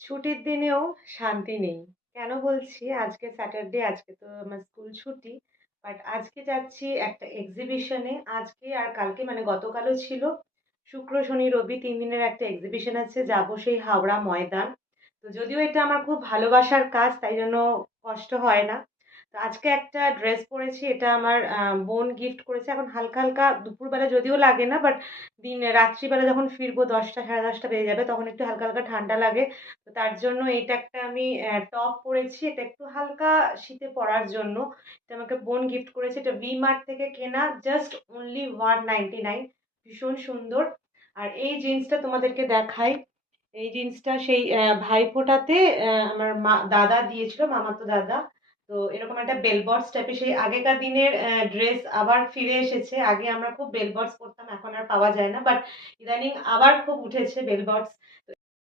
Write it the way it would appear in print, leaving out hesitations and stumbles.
ছুটির দিনেও শান্তি নেই। কেন বলছি? আজকে স্যাটারডে, আজকে তো আমার স্কুল ছুটি। বাট আজকে যাচ্ছি একটা এক্সিবিশনে। আজকে আর কালকে মানে গতকালও ছিল। শুক্র, শনি, রবি ৩ দিনের একটা এক্সিবিশন আছে। যাবো সেই হাওড়া ময়দান। তো যদিও এটা আমার খুব ভালোবাসার কাজ, তাই জন্য কষ্ট হয় না। তো আজকে একটা ড্রেস পরেছি। এটা আমার বোন গিফট করেছে। এখন হালকা, হালকা দুপুরবেলা যদিও লাগে না, বাট রাত্রিবেলা যখন ফিরবো ১০টা ১০:৩০ বেজে যাবে, তখন একটু হালকা, হালকা ঠান্ডা লাগে। তো তার জন্য এটা একটা আমি টপ পরেছি। এটা একটু হালকা শীতে পরার জন্য। এটা আমাকে বোন গিফট করেছে। এটা ভি-মার্ট থেকে কেনা। Just only 199। ভীষণ সুন্দর। আর এই জিন্সটা তোমাদেরকে দেখাই। এই জিন্সটা সেই ভাইফোঁটাতে আমার দাদা দিয়েছিল, মামাতো দাদা। তো এরকম একটা বেল বটস টাইপের সেই আগেকার দিনের ড্রেস আবার ফিরে এসেছে। আগে আমরা খুব বেল বটস পরতাম, এখন আর পাওয়া যায় না। বাট ইদানিং আবার খুব উঠেছে বেল বটস